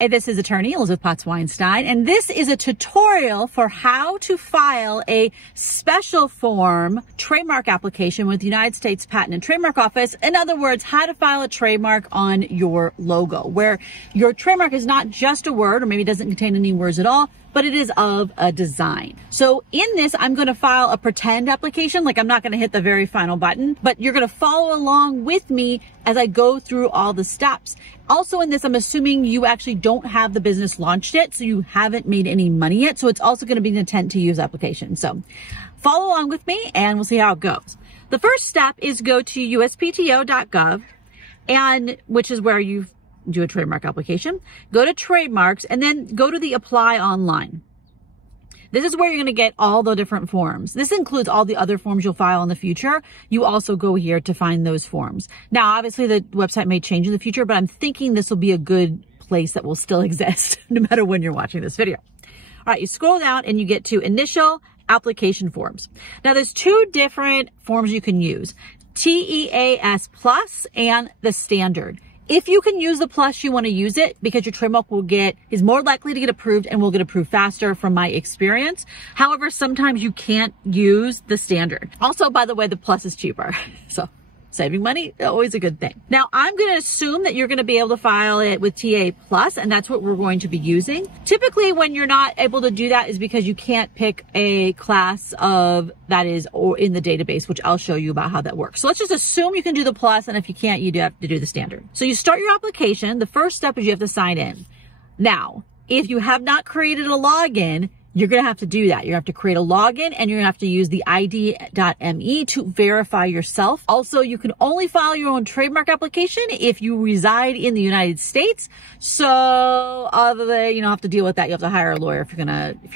This is attorney Elizabeth Potts-Weinstein, and this is a tutorial for how to file a special form trademark application with the United States Patent and Trademark Office. In other words, how to file a trademark on your logo, where your trademark is not just a word, or maybe it doesn't contain any words at all, but it is of a design. So in this, I'm going to file a pretend application. Like, I'm not going to hit the very final button, but you're going to follow along with me as I go through all the steps. Also in this, I'm assuming you actually don't have the business launched yet, so you haven't made any money yet. So it's also going to be an intent to use application. So follow along with me and we'll see how it goes. The first step is go to USPTO.gov, and which is where you do a trademark application. Go to trademarks and then go to the apply online. This is where you're going to get all the different forms. This includes all the other forms you'll file in the future. You also go here to find those forms. Now, obviously the website may change in the future, but I'm thinking this will be a good place that will still exist no matter when you're watching this video. All right, you scroll down and you get to initial application forms. Now there's two different forms you can use, TEAS Plus and the standard. If you can use the plus, you want to use it because your trademark is more likely to get approved and will get approved faster from my experience. However, sometimes you can't use the standard. Also, by the way, the plus is cheaper. So saving money, always a good thing. Now, I'm going to assume that you're going to be able to file it with TA Plus, and that's what we're going to be using. Typically, when you're not able to do that is because you can't pick a class of that is or in the database, which I'll show you about how that works. So let's just assume you can do the plus, and if you can't, you do have to do the standard. So you start your application. The first step is you have to sign in. Now, if you have not created a login, you're going to have to do that. You have to create a login and you're going to have to use the ID.me to verify yourself. Also, you can only file your own trademark application if you reside in the United States. So other than, you don't have to deal with that. You have to hire a lawyer if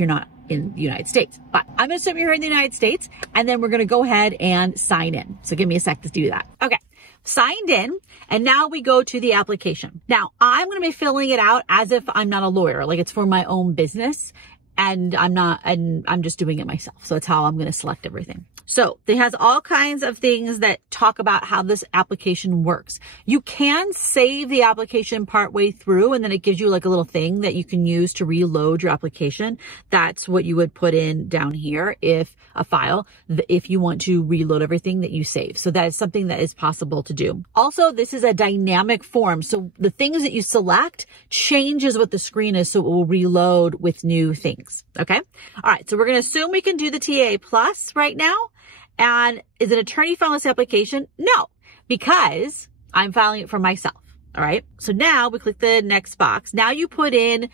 you're not in the United States. But I'm going to assume you're here in the United States, and then we're going to go ahead and sign in. So give me a sec to do that. Okay. Signed in, and now we go to the application. Now, I'm going to be filling it out as if I'm not a lawyer, like it's for my own business. And I'm just doing it myself. So that's how I'm going to select everything. So it has all kinds of things that talk about how this application works. You can save the application partway through, and then it gives you like a little thing that you can use to reload your application. That's what you would put in down here if you want to reload everything that you save. So that is something that is possible to do. Also, this is a dynamic form. So the things that you select changes what the screen is, so it will reload with new things. Okay. All right. So we're going to assume we can do the TA Plus right now. And is an attorney filing this application? No, because I'm filing it for myself. All right. So now we click the next box. Now you put in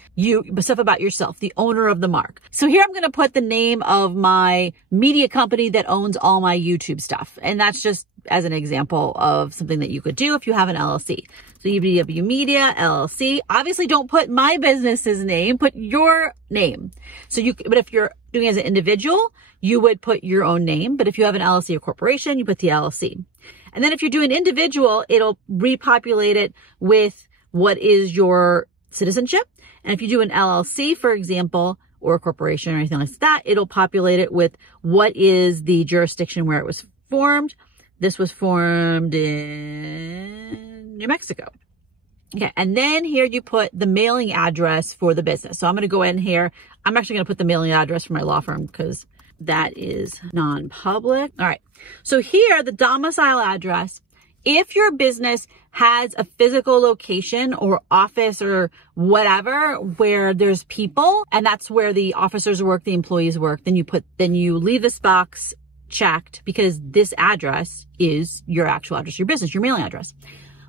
stuff about yourself, the owner of the mark. So here I'm going to put the name of my media company that owns all my YouTube stuff. And that's just as an example of something that you could do if you have an LLC. So UBW Media LLC. Obviously don't put my business's name, put your name. But if you're doing it as an individual, you would put your own name. But if you have an LLC or corporation, you put the LLC. And then if you're doing individual, it'll repopulate it with what is your citizenship. And if you do an LLC, for example, or a corporation or anything like that, it'll populate it with what is the jurisdiction where it was formed. This was formed in New Mexico. Okay. And then here you put the mailing address for the business. So I'm going to go in here. I'm actually going to put the mailing address for my law firm because that is non-public. All right. So here, the domicile address, if your business has a physical location or office or whatever where there's people, and that's where the officers work, the employees work, then you leave this box checked because this address is your actual address, your business, your mailing address.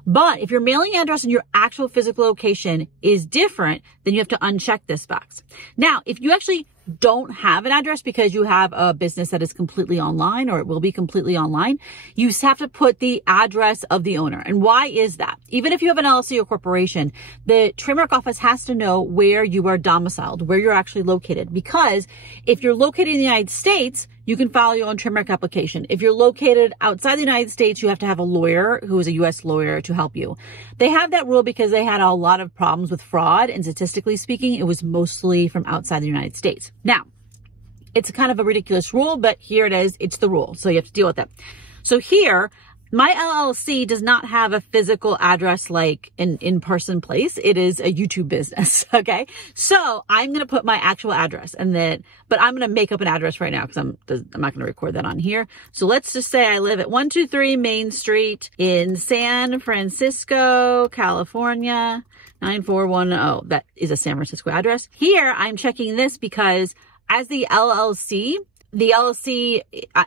But if your mailing address and your actual physical location is different, then you have to uncheck this box. Now, if you actually don't have an address because you have a business that is completely online, or it will be completely online, you have to put the address of the owner. And why is that? Even if you have an LLC or corporation, the trademark office has to know where you are domiciled, where you're actually located. Because if you're located in the United States, you can file your own trademark application. If you're located outside the United States, you have to have a lawyer who is a U.S. lawyer to help you. They have that rule because they had a lot of problems with fraud, and statistically speaking, it was mostly from outside the United States. Now, it's kind of a ridiculous rule, but here it is. It's the rule. So you have to deal with it. So here, My LLC does not have a physical address like an in-person place. It is a YouTube business, okay? So I'm going to put my actual address but I'm going to make up an address right now because I'm not going to record that on here. So let's just say I live at 123 Main Street in San Francisco, California, 94110. That is a San Francisco address. Here, I'm checking this because as the LLC,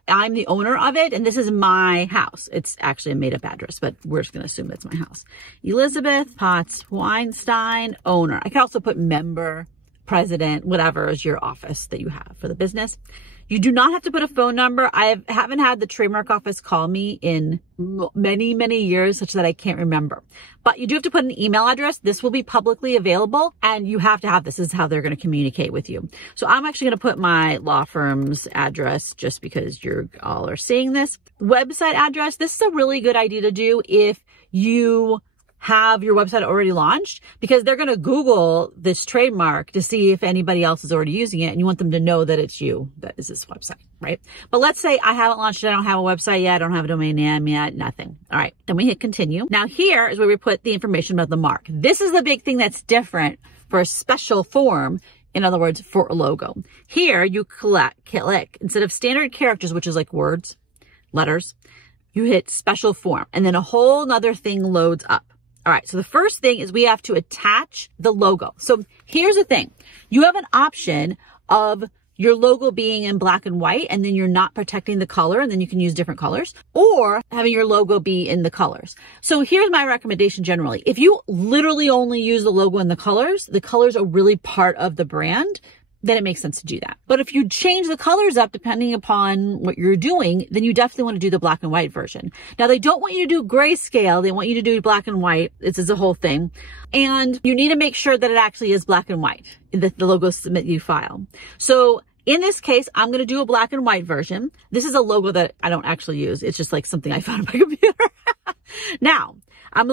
I'm the owner of it, and this is my house. It's actually a made-up address, but we're just going to assume it's my house. Elizabeth Potts Weinstein, owner. I can also put member, president, whatever is your office that you have for the business. You do not have to put a phone number. I haven't had the trademark office call me in many, many years, such that I can't remember. But you do have to put an email address. This will be publicly available, and you have to have this. This is how they're going to communicate with you. So I'm actually going to put my law firm's address just because you all are seeing this. Website address. This is a really good idea to do if you have your website already launched, because they're going to Google this trademark to see if anybody else is already using it, and you want them to know that it's you that is this website, right? But let's say I haven't launched it. I don't have a website yet. I don't have a domain name yet, nothing. All right. Then we hit continue. Now here is where we put the information about the mark. This is the big thing that's different for a special form. In other words, for a logo. Here you click, instead of standard characters, which is like words, letters, you hit special form, and then a whole nother thing loads up. All right, so the first thing is we have to attach the logo. So here's the thing. You have an option of your logo being in black and white, and then you're not protecting the color, and then you can use different colors, or having your logo be in the colors. So here's my recommendation generally. If you literally only use the logo and the colors are really part of the brand, then it makes sense to do that. But if you change the colors up depending upon what you're doing, then you definitely want to do the black and white version. Now, they don't want you to do grayscale. They want you to do black and white. This is a whole thing. And you need to make sure that it actually is black and white, the logo submit you file. So in this case, I'm going to do a black and white version. This is a logo that I don't actually use. It's just like something I found on my computer. Now, I'm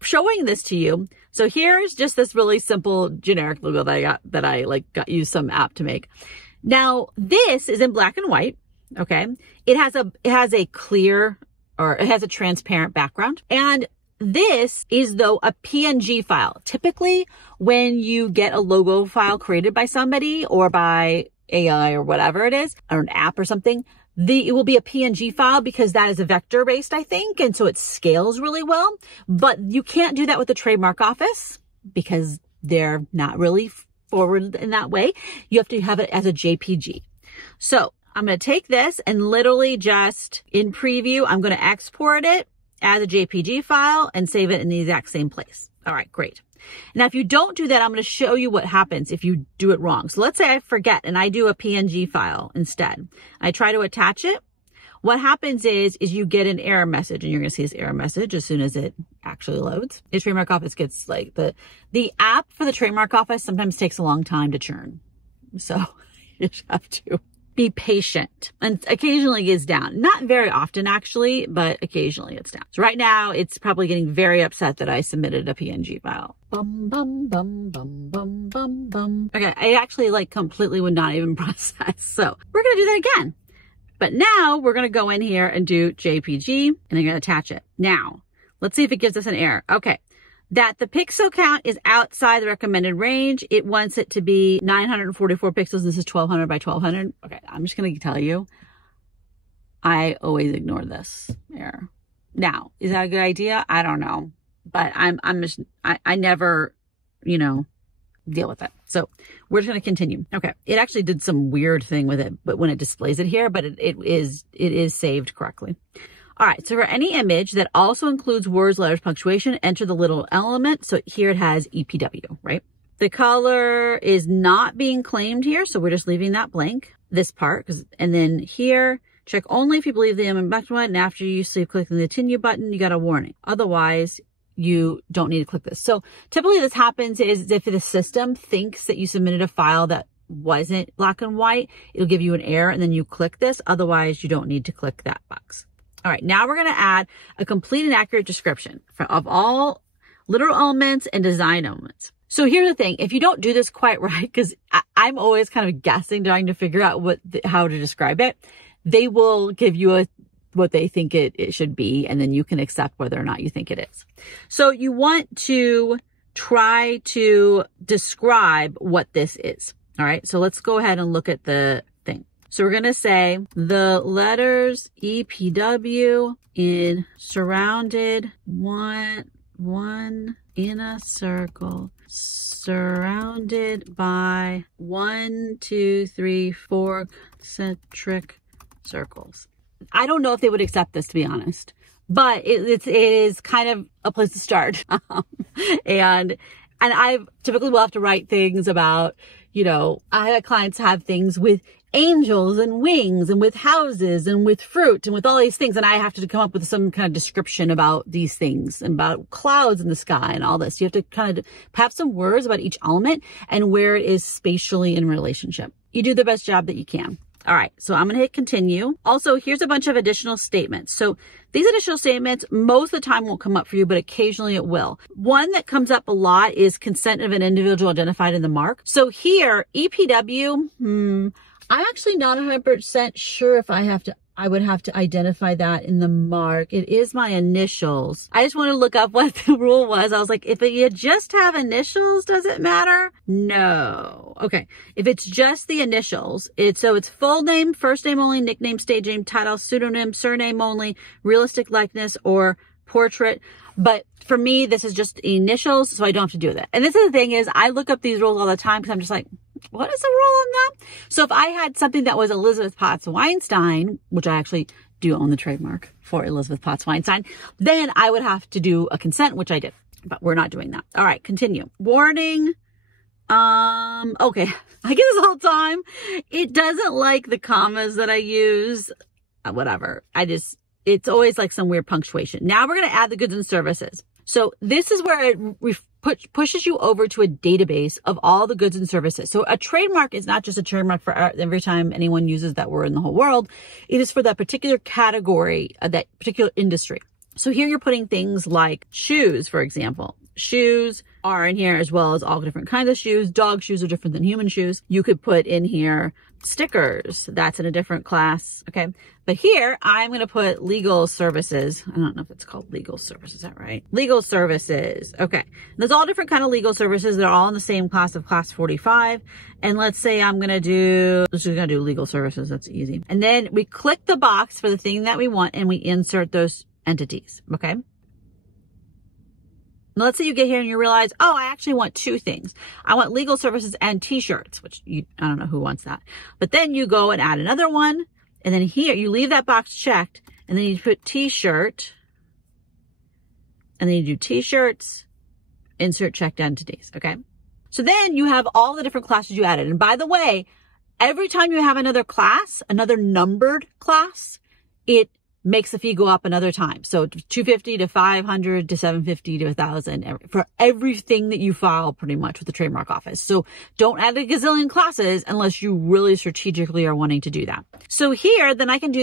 showing this to you. So here's just this really simple generic logo that I used some app to make. Now this is in black and white. Okay. It has a clear, or it has a transparent background. And this is though a PNG file. Typically when you get a logo file created by somebody or by AI or whatever it is, or an app or something, it will be a PNG file because that is a vector based, I think. And so it scales really well, but you can't do that with the trademark office because they're not really forward in that way. You have to have it as a JPG. So I'm going to take this and literally just in preview, I'm going to export it as a JPG file and save it in the exact same place. All right, great. Now, if you don't do that, I'm going to show you what happens if you do it wrong. So let's say I forget and I do a PNG file instead. I try to attach it. What happens is you get an error message, and you're going to see this error message as soon as it actually loads. The trademark office gets like the app for the trademark office sometimes takes a long time to churn. So you just have to be patient, and occasionally gets down. Not very often actually, but occasionally it's down. So right now it's probably getting very upset that I submitted a PNG file. Bum, bum, bum, bum, bum, bum, bum. Okay, I actually completely would not even process. So we're going to do that again. But now we're going to go in here and do JPG, and I'm going to attach it. Now, let's see if it gives us an error. Okay. That the pixel count is outside the recommended range. It wants it to be 944 pixels. This is 1200 by 1200. Okay, I'm just going to tell you, I always ignore this error. Now, is that a good idea? I don't know, but I never, deal with it. So we're just going to continue. Okay, it actually did some weird thing with it, but when it displays it here, but it is saved correctly. All right, so for any image that also includes words, letters, punctuation, enter the little element. So here it has EPW, right? The color is not being claimed here, so we're just leaving that blank, this part. And then here, check only if you believe the image back to one, and after you click the continue button, you got a warning. Otherwise, you don't need to click this. So typically this happens is if the system thinks that you submitted a file that wasn't black and white, it'll give you an error, and then you click this. Otherwise, you don't need to click that box. All right, now we're going to add a complete and accurate description of all literal elements and design elements. So here's the thing. If you don't do this quite right, because I'm always kind of guessing, trying to figure out how to describe it, they will give you what they think it should be, and then you can accept whether or not you think it is. So you want to try to describe what this is. All right, so let's go ahead and look at the thing. So we're going to say the letters EPW in surrounded one in a circle, surrounded by 1, 2, 3, 4 concentric circles. I don't know if they would accept this, to be honest, but it is kind of a place to start. And I typically will have to write things about, you know, I have clients have things with angels and wings and with houses and with fruit and with all these things. And I have to come up with some kind of description about these things and about clouds in the sky and all this. You have to kind of have some words about each element and where it is spatially in relationship. You do the best job that you can. All right, so I'm going to hit continue. Also, here's a bunch of additional statements. So these additional statements, most of the time won't come up for you, but occasionally it will. One that comes up a lot is consent of an individual identified in the mark. So here, EPW, I'm actually not 100% sure if I would have to identify that in the mark. It is my initials. I just want to look up what the rule was. I was like, if you just have initials, does it matter? No. Okay. If it's just the initials, it's full name, first name only, nickname, stage name, title, pseudonym, surname only, realistic likeness, or portrait. But for me, this is just initials, so I don't have to do that. And this is the thing is, I look up these rules all the time because I'm just like, what is the rule on that? So if I had something that was Elizabeth Potts Weinstein, which I actually do own the trademark for Elizabeth Potts Weinstein, then I would have to do a consent, which I did, but we're not doing that. All right, continue. Warning. Okay, I get this all the time. It doesn't like the commas that I use, whatever. It's always like some weird punctuation. Now we're going to add the goods and services. So this is where it pushes you over to a database of all the goods and services. So a trademark is not just a trademark for every time anyone uses that word in the whole world. It is for that particular category, that particular industry. So here you're putting things like shoes, for example. Shoes are in here as well as all different kinds of shoes. Dog shoes are different than human shoes. You could put in here stickers. That's in a different class. Okay. But here I'm going to put legal services. I don't know if it's called legal services. Is that right? Legal services. Okay. There's all different kind of legal services that are all in the same class of class 45. And let's say I'm going to do legal services. That's easy. And then we click the box for the thing that we want and we insert those entities. Okay. Now, let's say you get here and you realize, oh, I actually want two things. I want legal services and t-shirts, which I don't know who wants that. But then you go and add another one. And then here you leave that box checked and then you put t-shirt and then you do t-shirts, insert checked entities. Okay. So then you have all the different classes you added. And by the way, every time you have another class, another numbered class, it makes the fee go up another time. So $250 to $500 to $750 to $1,000 for everything that you file pretty much with the trademark office. So don't add a gazillion classes unless you really strategically are wanting to do that. So here, then I can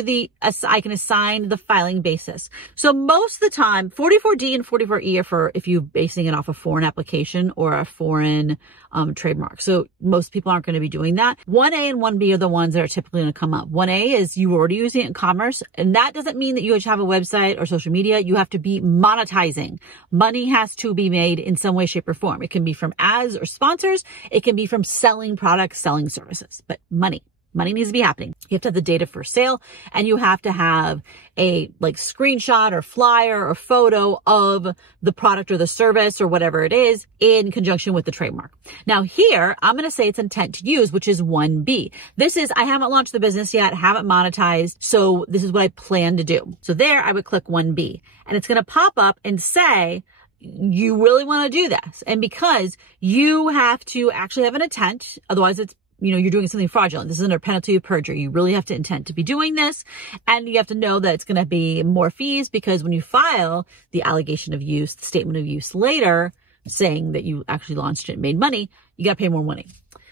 assign the filing basis. So most of the time, 44D and 44E are for if you're basing it off a foreign application or a foreign trademark. So most people aren't going to be doing that. 1A and 1B are the ones that are typically going to come up. 1A is you already using it in commerce, and that doesn't mean that you have a website or social media. You have to be monetizing. Money has to be made in some way, shape, or form. It can be from ads or sponsors. It can be from selling products, selling services, but money needs to be happening. You have to have the data for sale, and you have to have a screenshot or flyer or photo of the product or the service or whatever it is in conjunction with the trademark. Now here, I'm going to say it's intent to use, which is 1B. This is, I haven't launched the business yet, haven't monetized. So this is what I plan to do. So there I would click 1B and it's going to pop up and say, you really want to do this. And because you have to actually have an intent, otherwise it's, you're doing something fraudulent. This is under penalty of perjury. You really have to intend to be doing this. And you have to know that it's going to be more fees because when you file the allegation of use, the statement of use later, saying that you actually launched it and made money, you got to pay more money.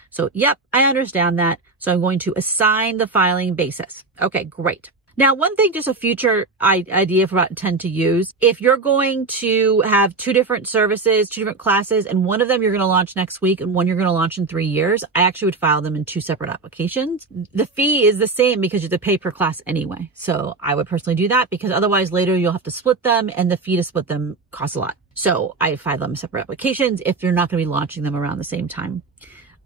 So, yep, I understand that. So I'm going to assign the filing basis. Okay, great. Now, one thing, just a future idea for what I tend to use, if you're going to have two different services, two different classes, and one of them you're going to launch next week and one you're going to launch in 3 years, I actually would file them in two separate applications. The fee is the same because you have to pay per class anyway. So I would personally do that because otherwise later you'll have to split them and the fee to split them costs a lot. So I file them separate applications if you're not going to be launching them around the same time.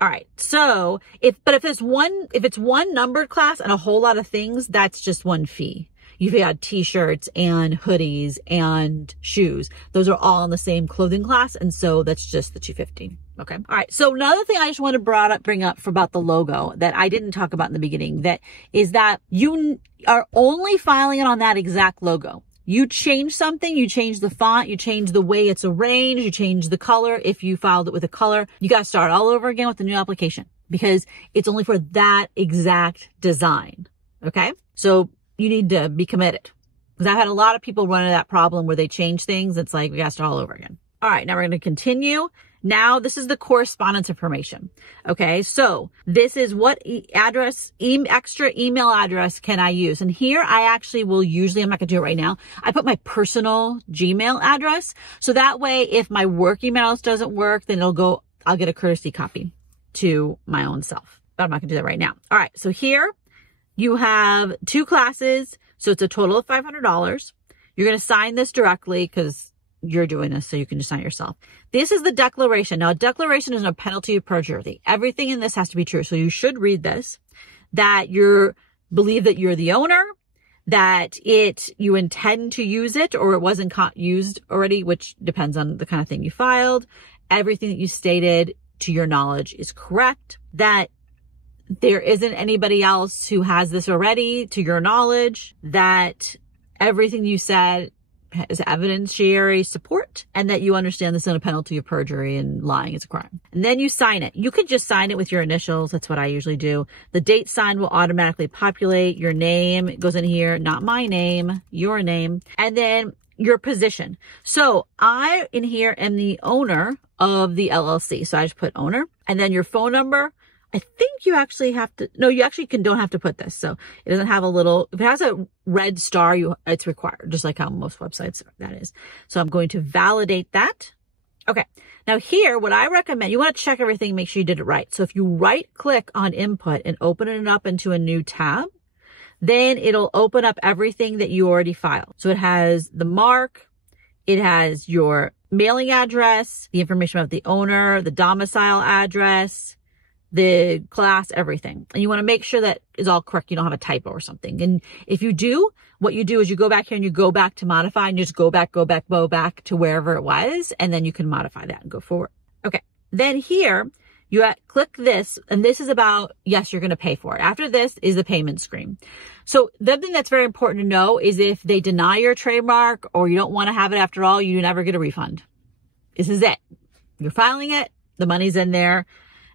All right. So if it's one numbered class and a whole lot of things, that's just one fee. You've got t-shirts and hoodies and shoes. Those are all in the same clothing class. And so that's just the $250. Okay. All right. So another thing I just want to bring up about the logo that I didn't talk about in the beginning, that is that you are only filing it on that exact logo. You change something, you change the font, you change the way it's arranged, you change the color. If you filed it with a color, you got to start all over again with the new application because it's only for that exact design. Okay. So you need to be committed because I've had a lot of people run into that problem where they change things. It's like, we got to start all over again. All right. Now we're going to continue. Now, this is the correspondence information. Okay, so this is what extra email address can I use? And here I actually will usually, I'm not gonna do it right now, I put my personal Gmail address. So that way, if my work emails doesn't work, then I'll get a courtesy copy to my own self. But I'm not gonna do that right now. All right, so here you have 2 classes. So it's a total of $500. You're gonna sign this directly because you're doing this, so you can just sign it yourself. This is the declaration. Now, a declaration is a penalty of perjury. Everything in this has to be true. So you should read this, that you believe that you're the owner, that you intend to use it or it wasn't used already, which depends on the kind of thing you filed. Everything that you stated to your knowledge is correct, that there isn't anybody else who has this already to your knowledge, that everything you said is evidentiary support, and that you understand this is a penalty of perjury and lying is a crime. And then you sign it. You could just sign it with your initials. That's what I usually do. The date signed will automatically populate. Your name goes in here, not my name, your name, and then your position. So I in here am the owner of the LLC. So I just put owner, and then your phone number. I think you actually have to, no, you actually don't have to put this. So it doesn't have if it has a red star, it's required, just like how most websites that is. So I'm going to validate that. Okay. Now here, what I recommend, you want to check everything, make sure you did it right. So if you right click on input and open it up into a new tab, then it'll open up everything that you already filed. So it has the mark, it has your mailing address, the information about the owner, the domicile address, the class, everything. And you want to make sure that is all correct. You don't have a typo or something. And if you do, what you do is you go back here and you go back to modify and you just go back to wherever it was. And then you can modify that and go forward. Okay. Then here you click this, and this is about, yes, you're going to pay for it. After this is the payment screen. So the other thing that's very important to know is if they deny your trademark or you don't want to have it after all, you never get a refund. This is it. You're filing it. The money's in there.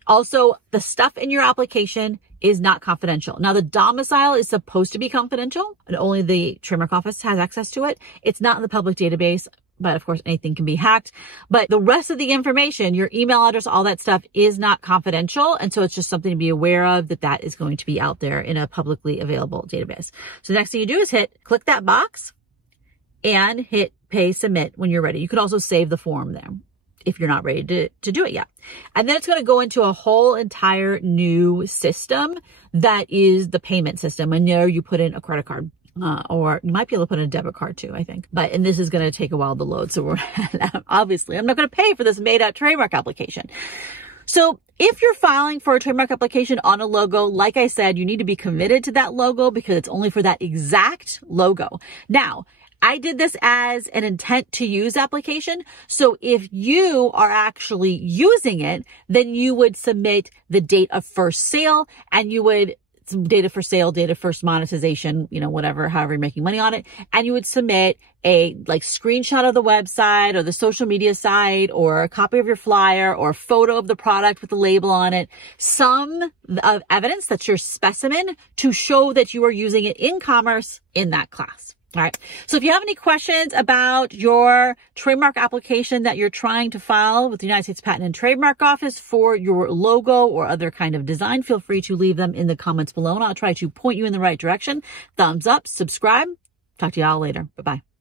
Also, the stuff in your application is not confidential. Now, the domicile is supposed to be confidential and only the trademark office has access to it. It's not in the public database, but of course, anything can be hacked. But the rest of the information, your email address, all that stuff is not confidential. And so it's just something to be aware of that is going to be out there in a publicly available database. So the next thing you do is click that box and hit pay submit when you're ready. You could also save the form there if you're not ready to do it yet. And then it's going to go into a whole entire new system that is the payment system. And there you put in a credit card, or you might be able to put in a debit card too, I think. And this is going to take a while to load. So obviously I'm not going to pay for this made out trademark application. So if you're filing for a trademark application on a logo, like I said, you need to be committed to that logo because it's only for that exact logo. Now, I did this as an intent to use application. So if you are actually using it, then you would submit the date of first sale and you would date of first sale, date of first monetization, whatever, however you're making money on it. And you would submit a screenshot of the website or the social media site or a copy of your flyer or a photo of the product with the label on it. Some of evidence that's your specimen to show that you are using it in commerce in that class. All right. So if you have any questions about your trademark application that you're trying to file with the United States Patent and Trademark Office for your logo or other kind of design, feel free to leave them in the comments below, and I'll try to point you in the right direction. Thumbs up, subscribe. Talk to y'all later. Bye-bye.